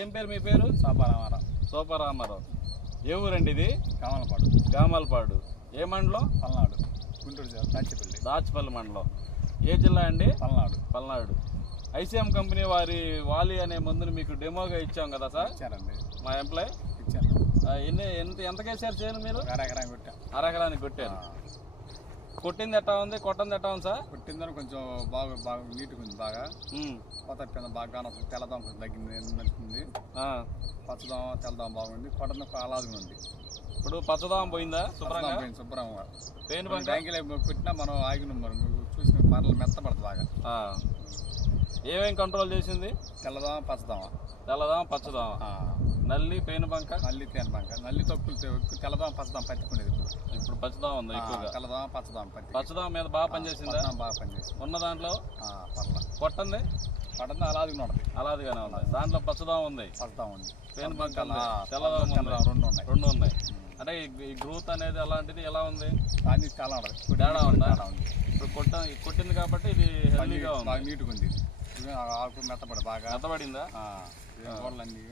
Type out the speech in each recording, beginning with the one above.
ఏం పేరు మీ పేరు? సోపారామారావు. సోపారామారావు. ఏ ఊరండి ఇది? కామలపాడు. గామలపాడు. ఏ మండలం? పల్నాడు. గుంటూరు జిల్లా దాచిపల్లి. దాచిపల్లి మండలం. ఏ జిల్లా అండి? పల్నాడు. పల్నాడు. ఐసీఎం కంపెనీ వారి వాలి అనే మందుని మీకు డెమోగా ఇచ్చాం కదా సార్? ఇచ్చారండి. మా ఎంప్లాయ్ ఇచ్చాను. ఎంతకేసారు చేయను మీరు? అరెకరానికి కొట్టాం. అరెకరానికి కొట్టారు. కొట్టింది ఎట్టా ఉంది? కొట్టంది ఎట్టా ఉంది సార్? కొట్టిందని కొంచెం బాగా నీట్గా ఉంది. బాగా కొత్త కింద బాగా తెల్లదాం కొంచెం తగ్గింది, నచ్చింది. పచ్చదాం తెల్లదాం బాగుంది. కొట్టడం అలాగే ఉంది. ఇప్పుడు పచ్చదాం పోయిందా? శుభ్రంగా శుభ్రంగా పెయిన్ ట్యాంకులు కొట్టినా మనం ఆగినాం. మరి చూసిన పర్లు మెత్తపడదు బాగా. ఏమేం కంట్రోల్ చేసింది? తెల్లదాం పచ్చదామా. తెల్లదాం పచ్చదాం. నల్లి పెయిన్ బంక. నల్లి తేనె బంక. నల్లి తక్కువ తెల్లదాం పచ్చదాం పత్తికునేది. ఇప్పుడు పచ్చదాం ఉంది ఎక్కువగా. తెల్లదాం పచ్చదాం పత్తి. పచ్చదాం మీద బాగా పనిచేసిందా? బాగా పనిచేసింది. ఉన్న దాంట్లో పర్ల కొట్టండి. పట్టంది అలాగే ఉన్నది. అలాదిగానే ఉంది. దాంట్లో పచ్చదాం ఉంది, పచ్చదాం ఉంది, పెయిన్ బంక తెల్లదాం రెండు ఉన్నాయి. అంటే ఈ గ్రోత్ అనేది అలాంటిది ఎలా ఉంది? దాన్ని చాలా ఉండదు. తేడా ఉందా? ఇప్పుడు కొట్టింది కాబట్టి ఇది హెల్దీగా ఉంది. బాగా నీట్గా ఉంది. ఆకు మెత్తపడి బాగా మెత్తబడిందా? కూరలన్నీ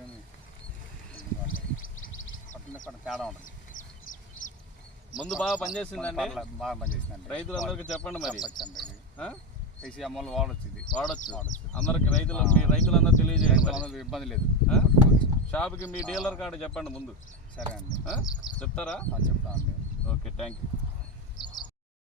కొట్టిన తేడా ఉండదు. ముందు బాగా పనిచేసిందండి. బాగా పనిచేసిందండి. రైతులందరికీ చెప్పండి మరి. ఐసీఎం వాళ్ళు వాడొచ్చు. అందరికి రైతులందరూ తెలియజేయండి. ఇబ్బంది లేదు. షాప్కి మీ డీలర్ కార్డు చెప్పండి ముందు. సరే అండి. చెప్తారా? చెప్తా అండి. Okay, thank you.